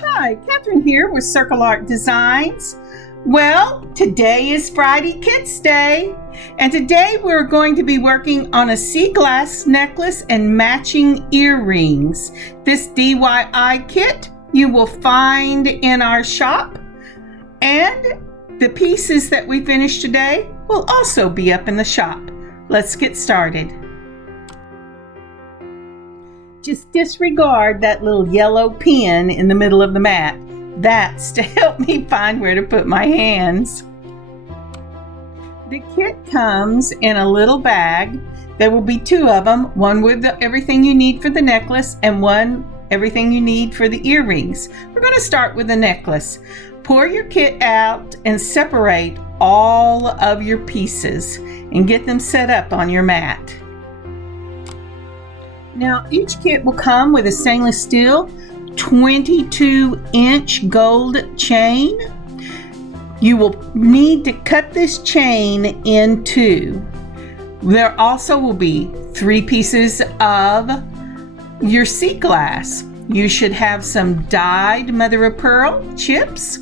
Hi, Kathryn here with Circle Art Designs. Well, today is Friday Kids Day, and today we're going to be working on a sea glass necklace and matching earrings. This DIY kit you will find in our shop, and the pieces that we finished today will also be up in the shop. Let's get started. Just disregard that little yellow pin in the middle of the mat. That's to help me find where to put my hands. The kit comes in a little bag. There will be two of them, one with everything you need for the necklace and one everything you need for the earrings. We're going to start with the necklace. Pour your kit out and separate all of your pieces and get them set up on your mat. Now, each kit will come with a stainless steel 22-inch gold chain. You will need to cut this chain in two. There also will be 3 pieces of your sea glass. You should have some dyed mother of pearl chips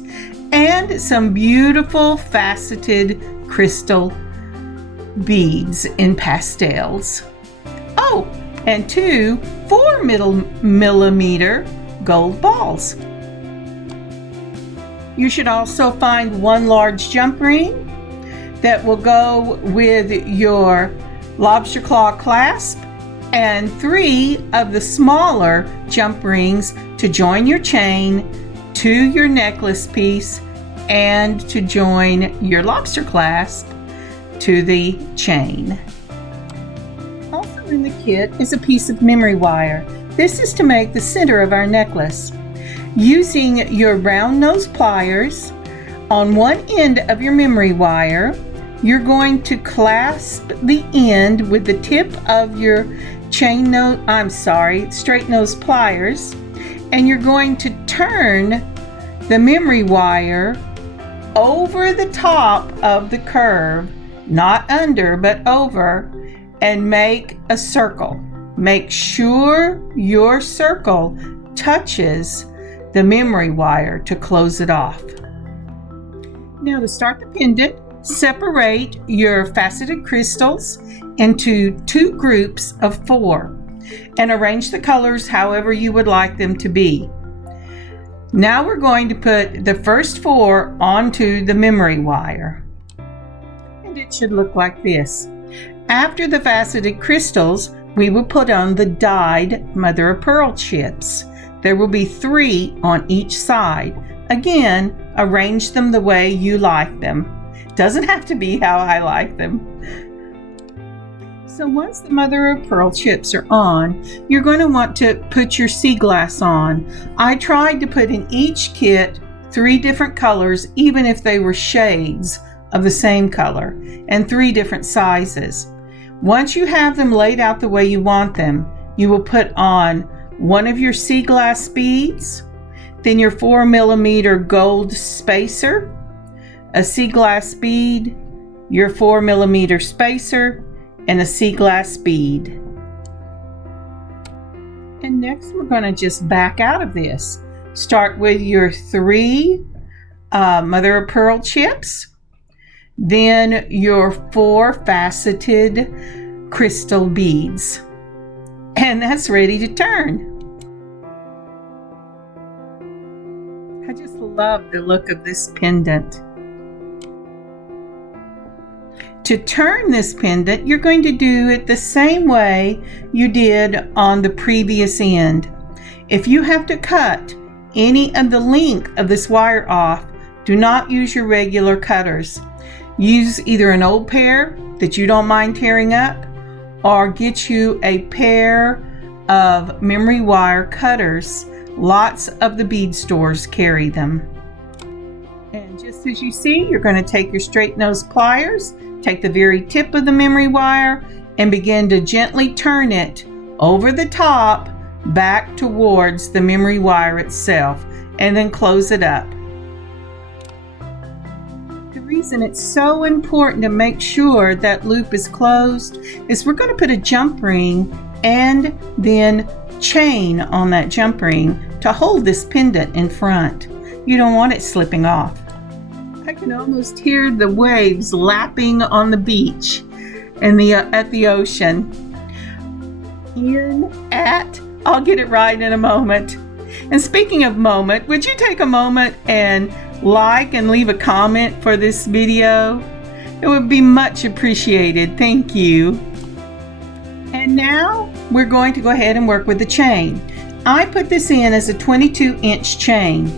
and some beautiful faceted crystal beads in pastels. Oh, and 2 4mm gold balls. You should also find 1 large jump ring that will go with your lobster claw clasp and 3 of the smaller jump rings to join your chain to your necklace piece and to join your lobster clasp to the chain. Also in the kit is a piece of memory wire. This is to make the center of our necklace. Using your round nose pliers, on one end of your memory wire, you're going to clasp the end with the tip of your straight nose pliers, and you're going to turn the memory wire over the top of the curve, not under, but over, and make a circle. Make sure your circle touches the memory wire to close it off. Now, to start the pendant, separate your faceted crystals into 2 groups of 4 and arrange the colors however you would like them to be. Now we're going to put the first 4 onto the memory wire, and it should look like this. After the faceted crystals, we will put on the dyed mother of pearl chips. There will be 3 on each side. Again, arrange them the way you like them. Doesn't have to be how I like them. So once the mother of pearl chips are on, you're going to want to put your sea glass on. I tried to put in each kit 3 different colors, even if they were shades of the same color, and 3 different sizes. Once you have them laid out the way you want them, you will put on one of your sea glass beads, then your 4mm gold spacer, a sea glass bead, your 4mm spacer, and a sea glass bead. And next we're going to just back out of this. Start with your 3 mother of pearl chips, then your 4 faceted crystal beads, and that's ready to turn. I just love the look of this pendant. To turn this pendant, you're going to do it the same way you did on the previous end. If you have to cut any of the length of this wire off, do not use your regular cutters. Use either an old pair that you don't mind tearing up, or get you a pair of memory wire cutters. Lots of the bead stores carry them. And just as you see, you're going to take your straight nose pliers, take the very tip of the memory wire, and begin to gently turn it over the top back towards the memory wire itself, and then close it up. The reason it's so important to make sure that loop is closed is we're going to put a jump ring and then chain on that jump ring to hold this pendant in front. You don't want it slipping off. I can almost hear the waves lapping on the beach and at the ocean. I'll get it right in a moment. And speaking of moment, would you take a moment and like and leave a comment for this video? It would be much appreciated. Thank you. And now we're going to go ahead and work with the chain. I put this in as a 22-inch chain.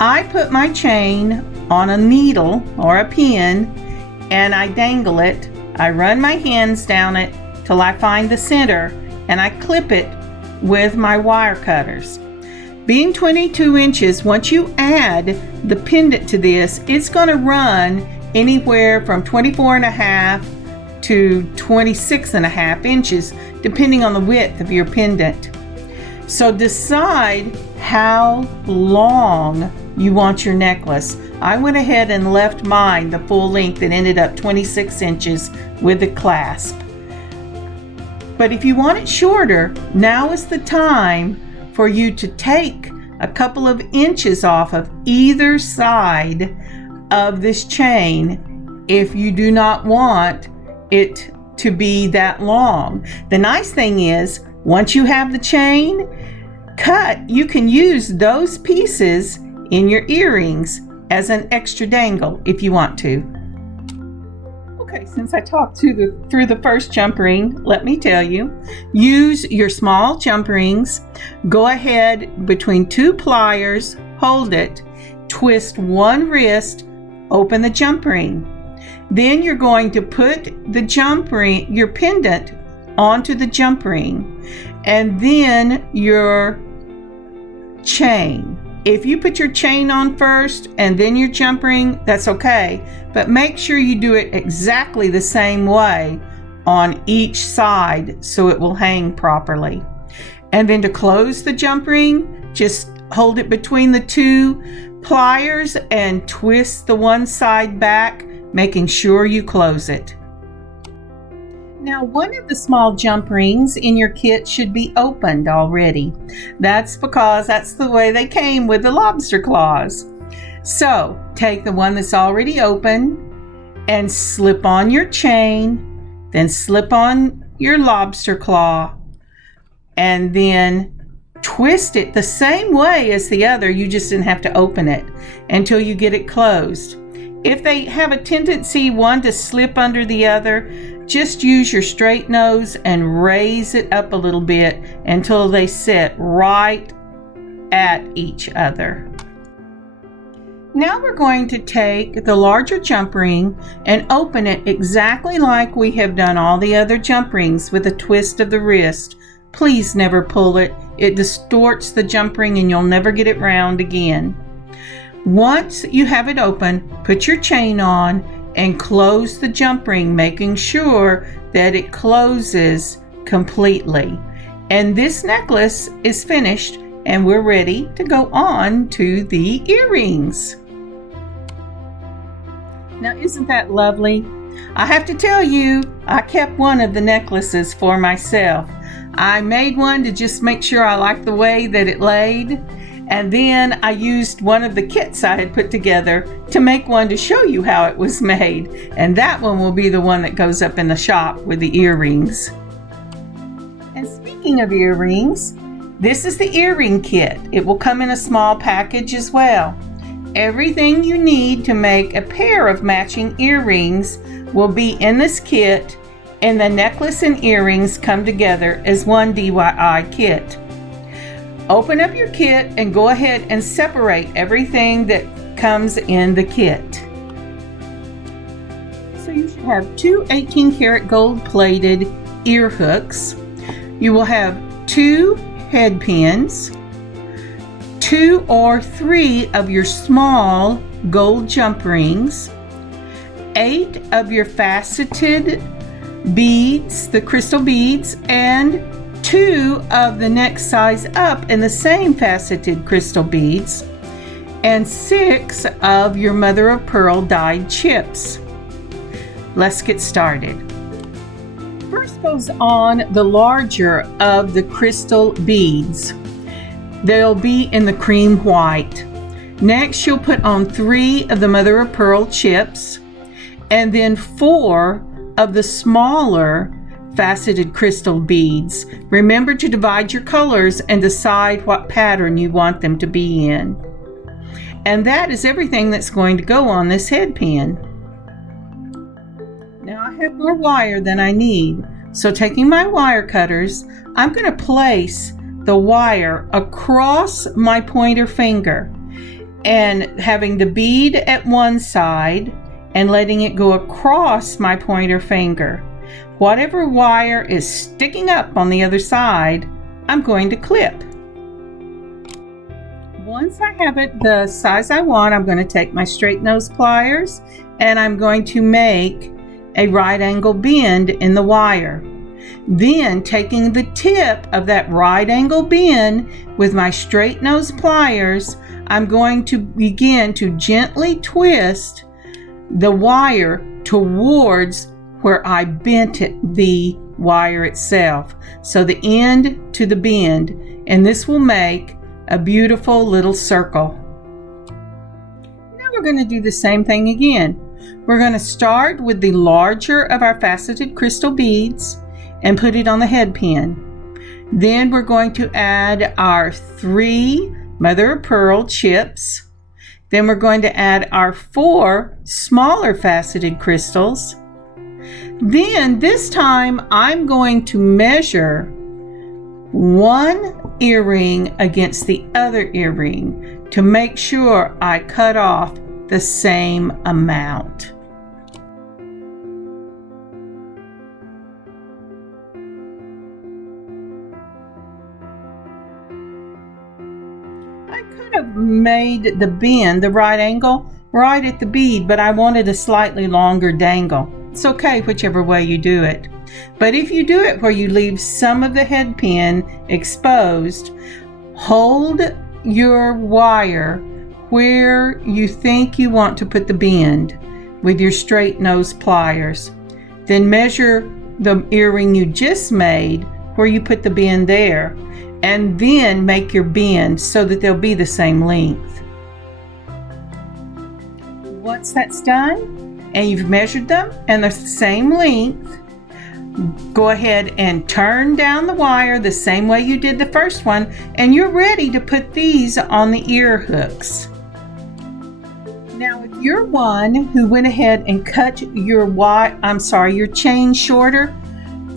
I put my chain on a needle or a pin and I dangle it. I run my hands down it till I find the center and I clip it with my wire cutters. Being 22 inches, once you add the pendant to this, it's going to run anywhere from 24.5 to 26.5 inches, depending on the width of your pendant. So decide how long you want your necklace. I went ahead and left mine the full length and ended up 26 inches with the clasp. But if you want it shorter, now is the time for you to take a couple of inches off of either side of this chain if you do not want it to be that long. The nice thing is, once you have the chain cut, you can use those pieces in your earrings as an extra dangle if you want to. Okay, since I talked through the first jump ring, let me tell you, use your small jump rings. Go ahead between two pliers, hold it, twist one wrist, open the jump ring. Then you're going to put the jump ring, your pendant, onto the jump ring, and then your chain. If you put your chain on first and then your jump ring, that's okay, but make sure you do it exactly the same way on each side so it will hang properly. And then to close the jump ring, just hold it between the two pliers and twist the one side back, making sure you close it. Now, one of the small jump rings in your kit should be opened already. That's because that's the way they came with the lobster claws. So, take the one that's already open and slip on your chain, then slip on your lobster claw, and then twist it the same way as the other. You just didn't have to open it until you get it closed. If they have a tendency one to slip under the other, just use your straight nose and raise it up a little bit until they sit right at each other. Now we're going to take the larger jump ring and open it exactly like we have done all the other jump rings with a twist of the wrist. Please never pull it. It distorts the jump ring and you'll never get it round again. Once you have it open, put your chain on and close the jump ring, making sure that it closes completely. And this necklace is finished and we're ready to go on to the earrings. Now, isn't that lovely? I have to tell you, I kept one of the necklaces for myself. I made one to just make sure I liked the way that it laid. And then I used one of the kits I had put together to make one to show you how it was made. And that one will be the one that goes up in the shop with the earrings. And speaking of earrings, this is the earring kit. It will come in a small package as well. Everything you need to make a pair of matching earrings will be in this kit, and the necklace and earrings come together as one DIY kit. Open up your kit and go ahead and separate everything that comes in the kit. So you should have two 18-karat gold-plated ear hooks. You will have 2 head pins, 2 or 3 of your small gold jump rings, 8 of your faceted beads, the crystal beads, and 2 of the next size up in the same faceted crystal beads, and 6 of your mother of pearl dyed chips. Let's get started. First goes on the larger of the crystal beads. They'll be in the cream white. Next, you'll put on 3 of the mother of pearl chips and then 4 of the smaller faceted crystal beads. Remember to divide your colors and decide what pattern you want them to be in. And that is everything that's going to go on this head pin. Now I have more wire than I need, so taking my wire cutters, I'm going to place the wire across my pointer finger and having the bead at one side and letting it go across my pointer finger. Whatever wire is sticking up on the other side, I'm going to clip. Once I have it the size I want, I'm going to take my straight nose pliers and I'm going to make a right angle bend in the wire. Then taking the tip of that right angle bend with my straight nose pliers, I'm going to begin to gently twist the wire towards where I bent the wire itself. So the end to the bend, and this will make a beautiful little circle. Now we're going to do the same thing again. We're going to start with the larger of our faceted crystal beads and put it on the head pin. Then we're going to add our 3 mother of pearl chips. Then we're going to add our 4 smaller faceted crystals. Then this time I'm going to measure one earring against the other earring to make sure I cut off the same amount. I could have made the bend, the right angle, right at the bead, but I wanted a slightly longer dangle. It's okay whichever way you do it. But if you do it where you leave some of the head pin exposed, hold your wire where you think you want to put the bend with your straight nose pliers. Then measure the earring you just made where you put the bend there, and then make your bend so that they'll be the same length. Once that's done and you've measured them and they're the same length, go ahead and turn down the wire the same way you did the first one, and you're ready to put these on the ear hooks. Now, if you're one who went ahead and cut your chain shorter,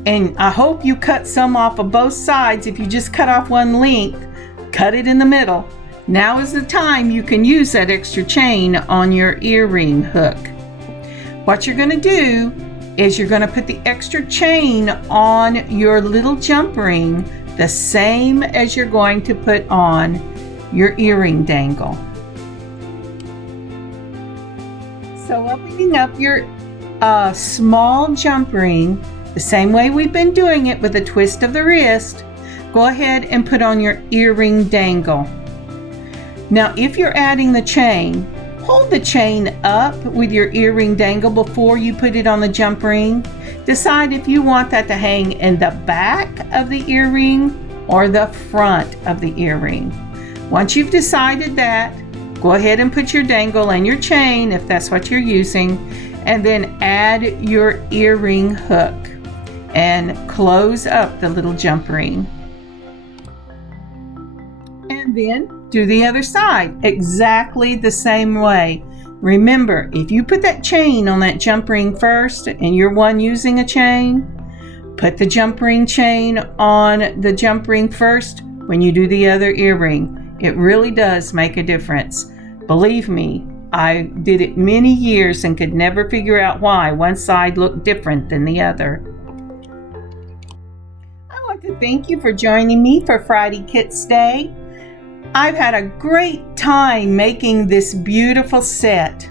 and I hope you cut some off of both sides. If you just cut off one length, cut it in the middle. Now is the time you can use that extra chain on your earring hook. What you're going to do is you're going to put the extra chain on your little jump ring the same as you're going to put on your earring dangle. So opening up your small jump ring the same way we've been doing it with a twist of the wrist, go ahead and put on your earring dangle. Now if you're adding the chain, hold the chain up with your earring dangle before you put it on the jump ring. Decide if you want that to hang in the back of the earring or the front of the earring. Once you've decided that, go ahead and put your dangle and your chain, if that's what you're using, and then add your earring hook and close up the little jump ring. And then do the other side exactly the same way. Remember, if you put that chain on that jump ring first and you're one using a chain, put the jump ring chain on the jump ring first when you do the other earring. It really does make a difference. Believe me, I did it many years and could never figure out why one side looked different than the other. I want to thank you for joining me for Friday Kits Day. I've had a great time making this beautiful set.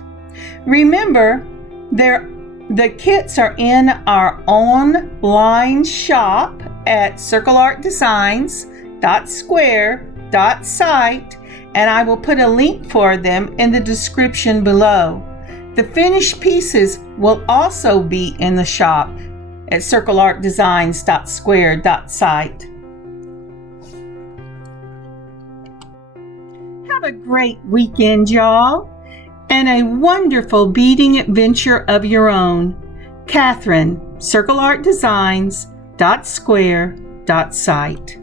Remember, the kits are in our online shop at circleartdesigns.square.site, and I will put a link for them in the description below. The finished pieces will also be in the shop, at circleartdesigns.square.site. Have a great weekend, y'all, and a wonderful beading adventure of your own. Kathryn, circleartdesigns.square.site.